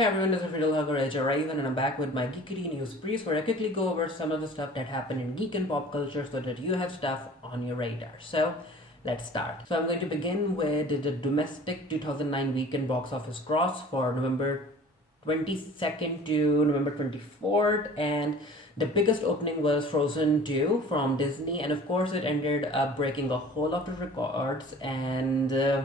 Hey everyone, this is Raven and I'm back with my Geekiary News Briefs where I quickly go over some of the stuff that happened in geek and pop culture so that you have stuff on your radar. So let's start. So I'm going to begin with the domestic 2009 weekend box office gross for November 22nd to November 24th, and the biggest opening was Frozen 2 from Disney, and of course it ended up breaking a whole lot of records. And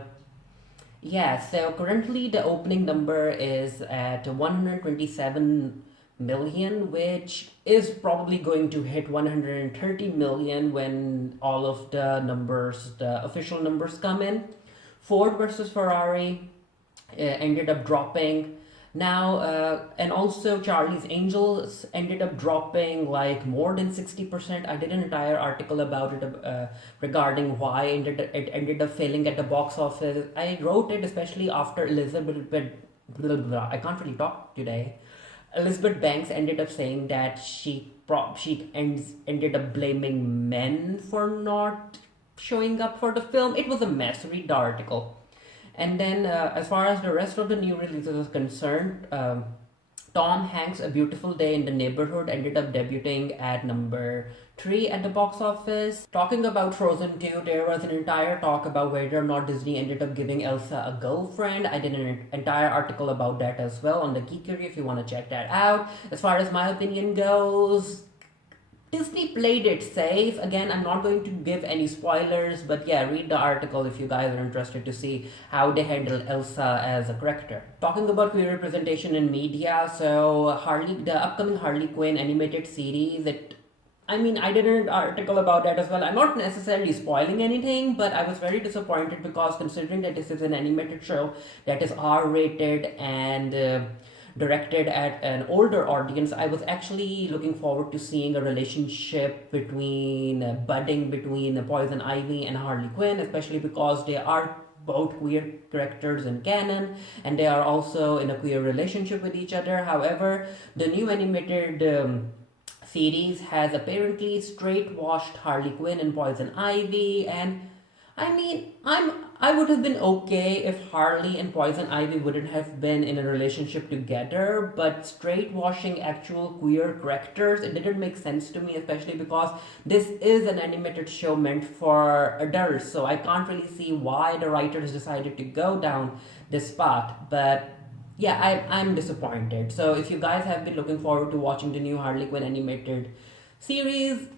yeah, so currently the opening number is at 127 million, which is probably going to hit 130 million when all of the numbers, the official numbers, come in. Ford versus Ferrari ended up dropping. Now, and also Charlie's Angels ended up dropping like more than 60%. I did an entire article about it regarding why it ended up failing at the box office. I wrote it especially after I can't really talk today. Elizabeth Banks ended up saying that ended up blaming men for not showing up for the film. It was a mess. Read the article. And then, as far as the rest of the new releases is concerned, Tom Hanks' A Beautiful Day in the Neighborhood ended up debuting at number 3 at the box office. Talking about Frozen 2, there was an entire talk about whether or not Disney ended up giving Elsa a girlfriend. I did an entire article about that as well on the Geekiary if you want to check that out. As far as my opinion goes, Disney played it safe. Again, I'm not going to give any spoilers, but yeah, read the article if you guys are interested to see how they handle Elsa as a character. Talking about queer representation in media, so the upcoming Harley Quinn animated series, I did an article about that as well. I'm not necessarily spoiling anything, but I was very disappointed because considering that this is an animated show that is R-rated and directed at an older audience, I was actually looking forward to seeing a relationship budding between Poison Ivy and Harley Quinn, especially because they are both queer characters in canon and they are also in a queer relationship with each other. However, the new animated series has apparently straight-washed Harley Quinn and Poison Ivy, and I would have been okay if Harley and Poison Ivy wouldn't have been in a relationship together, but straight washing actual queer characters, it didn't make sense to me, especially because this is an animated show meant for adults, so I can't really see why the writers decided to go down this path. But yeah, I'm disappointed. So if you guys have been looking forward to watching the new Harley Quinn animated series,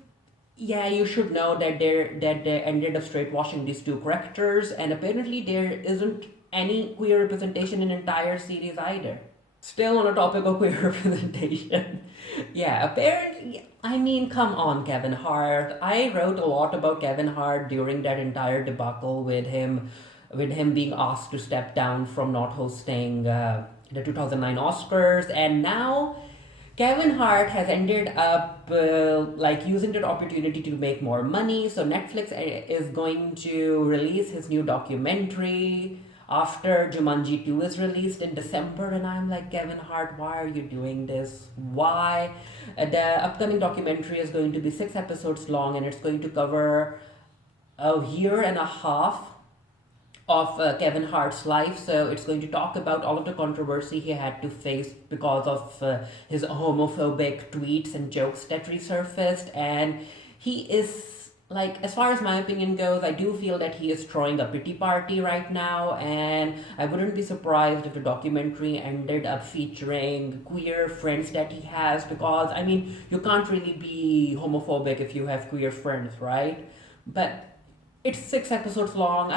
yeah, you should know that they ended up straight washing these two characters, and apparently there isn't any queer representation in the entire series either. Still on the topic of queer representation, yeah, apparently, come on, Kevin Hart. I wrote a lot about Kevin Hart during that entire debacle with him being asked to step down from not hosting the 2009 Oscars, and now Kevin Hart has ended up using that opportunity to make more money. So Netflix is going to release his new documentary after Jumanji 2 is released in December, and I'm like, Kevin Hart, why are you doing this? Why? The upcoming documentary is going to be 6 episodes long, and it's going to cover a year and a half of Kevin Hart's life. So it's going to talk about all of the controversy he had to face because of his homophobic tweets and jokes that resurfaced. And he is, as far as my opinion goes, I do feel that he is throwing a pity party right now, and I wouldn't be surprised if the documentary ended up featuring queer friends that he has, because you can't really be homophobic if you have queer friends, right? But it's 6 episodes long.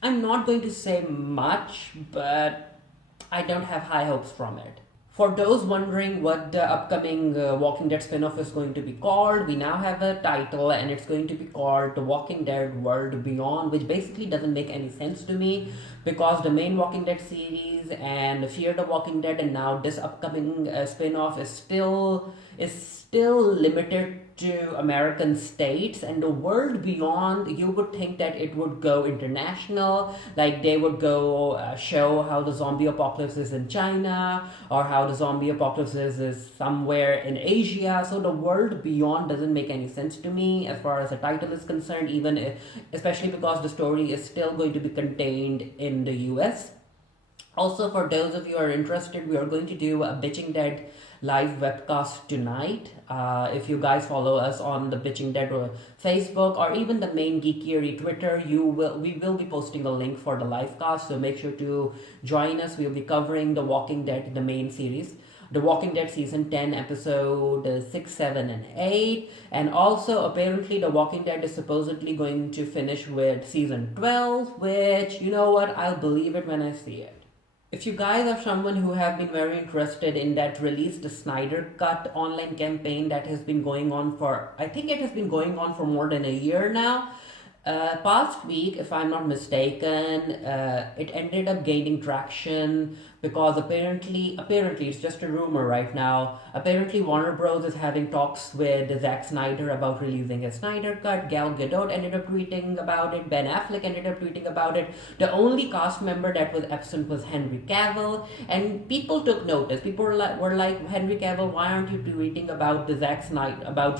I'm not going to say much, but I don't have high hopes from it. For those wondering what the upcoming Walking Dead spin-off is going to be called, we now have a title, and it's going to be called The Walking Dead World Beyond, which basically doesn't make any sense to me because the main Walking Dead series and Fear the Walking Dead and now this upcoming spin-off is still limited to American states, and the world beyond, you would think that it would go international, like they would go show how the zombie apocalypse is in China or how the zombie apocalypse is somewhere in Asia. So the world beyond doesn't make any sense to me as far as the title is concerned, especially because the story is still going to be contained in the US. Also, for those of you who are interested, we are going to do a Bitching Dead live webcast tonight. If you guys follow us on the Bitching Dead Facebook or even the main Geekiary Twitter, we will be posting a link for the live cast. So make sure to join us. We'll be covering The Walking Dead, the main series. The Walking Dead season 10, episode 6, 7, and 8. And also, apparently, The Walking Dead is supposedly going to finish with season 12, which, you know what, I'll believe it when I see it. If you guys are someone who have been very interested in that Release the Snyder Cut online campaign that has been going on for, I think it has been going on for more than a year now. Past week, if I'm not mistaken, it ended up gaining traction because apparently it's just a rumor right now. Apparently, Warner Bros. Is having talks with Zack Snyder about releasing a Snyder Cut. Gal Gadot ended up tweeting about it. Ben Affleck ended up tweeting about it. The only cast member that was absent was Henry Cavill, and people took notice. People were like, Henry Cavill, why aren't you tweeting about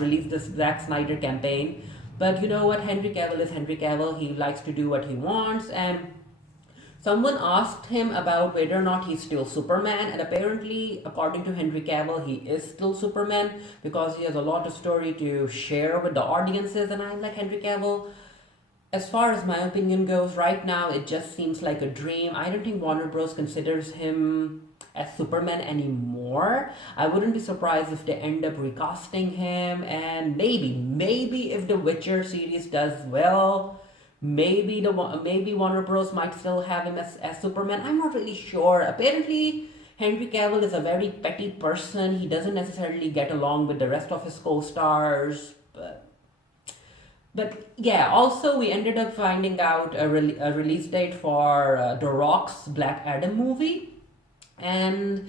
release the Zack Snyder campaign? But you know what? Henry Cavill is Henry Cavill. He likes to do what he wants. And someone asked him about whether or not he's still Superman. And apparently, according to Henry Cavill, he is still Superman because he has a lot of story to share with the audiences. And I'm like, Henry Cavill, as far as my opinion goes, right now, it just seems like a dream. I don't think Warner Bros. Considers him as Superman anymore. I wouldn't be surprised if they end up recasting him, and maybe if the Witcher series does well, maybe Warner Bros. Might still have him as Superman. I'm not really sure. Apparently, Henry Cavill is a very petty person. He doesn't necessarily get along with the rest of his co-stars, but yeah, also we ended up finding out a release date for The Rock's Black Adam movie. And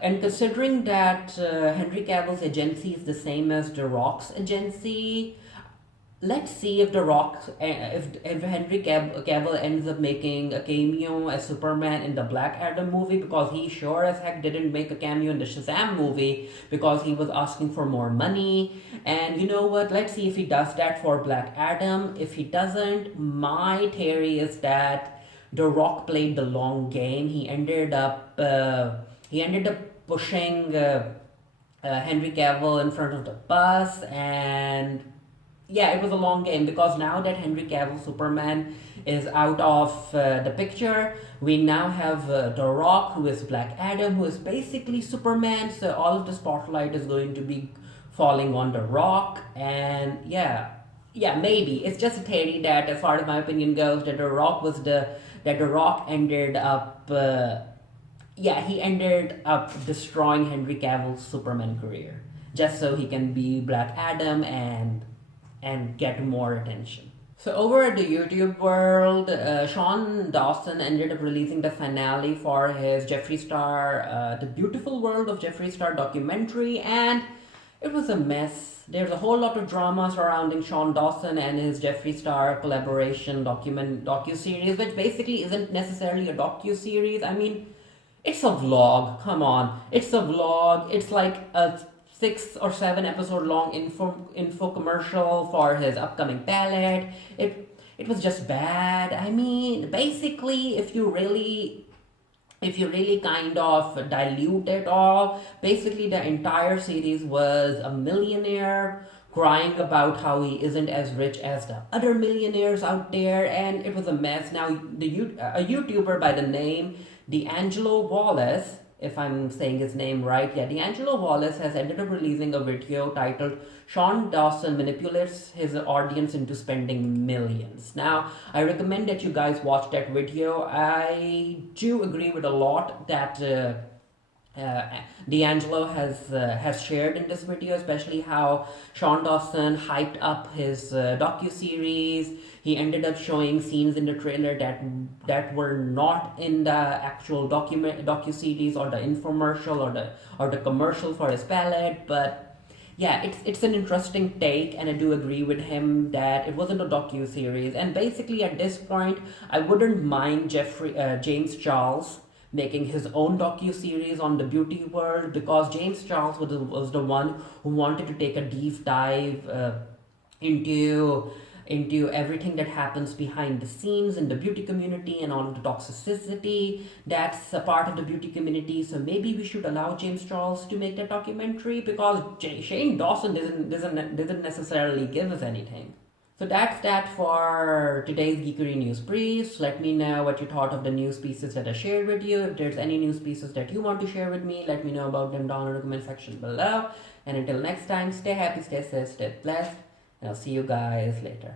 considering that Henry Cavill's agency is the same as The Rock's agency, let's see if if Henry Cavill ends up making a cameo as Superman in the Black Adam movie, because he sure as heck didn't make a cameo in the Shazam movie because he was asking for more money. And you know what? Let's see if he does that for Black Adam. If he doesn't, my theory is that The Rock played the long game. He ended up pushing Henry Cavill in front of the bus, and yeah, it was a long game because now that Henry Cavill Superman is out of the picture, we now have The Rock, who is Black Adam, who is basically Superman. So all of the spotlight is going to be falling on The Rock, and yeah, maybe it's just a theory that, as far as my opinion goes, that The Rock ended up, he ended up destroying Henry Cavill's Superman career just so he can be Black Adam and get more attention. So over at the YouTube world, Shane Dawson ended up releasing the finale for his Jeffree Star, The Beautiful World of Jeffree Star documentary, and it was a mess. There's a whole lot of drama surrounding Shane Dawson and his Jeffree Star collaboration docu-series, which basically isn't necessarily a docu-series. I mean, it's a vlog. Come on. It's a vlog. It's like a 6 or 7 episode long info commercial for his upcoming palette. It was just bad. I mean, basically, if you really kind of dilute it all, basically the entire series was a millionaire crying about how he isn't as rich as the other millionaires out there, and it was a mess. Now, a YouTuber by the name D'Angelo Wallace, if I'm saying his name right, D'Angelo Wallace has ended up releasing a video titled Shane Dawson Manipulates His Audience into Spending Millions. Now, I recommend that you guys watch that video. I do agree with a lot that D'Angelo has shared in this video, especially how Shane Dawson hyped up his docu-series. He ended up showing scenes in the trailer that were not in the actual docu-series or the infomercial or the commercial for his palette. But yeah, it's an interesting take, and I do agree with him that it wasn't a docu-series. And basically at this point, I wouldn't mind James Charles making his own docu-series on the beauty world, because James Charles was the one who wanted to take a deep dive into into everything that happens behind the scenes in the beauty community and all of the toxicity that's a part of the beauty community. So maybe we should allow James Charles to make that documentary, because Shane Dawson didn't necessarily give us anything. So that's that for today's Geekiary News Briefs. Let me know what you thought of the news pieces that I shared with you. If there's any news pieces that you want to share with me, let me know about them down in the comment section below. And until next time, stay happy, stay safe, stay blessed, and I'll see you guys later.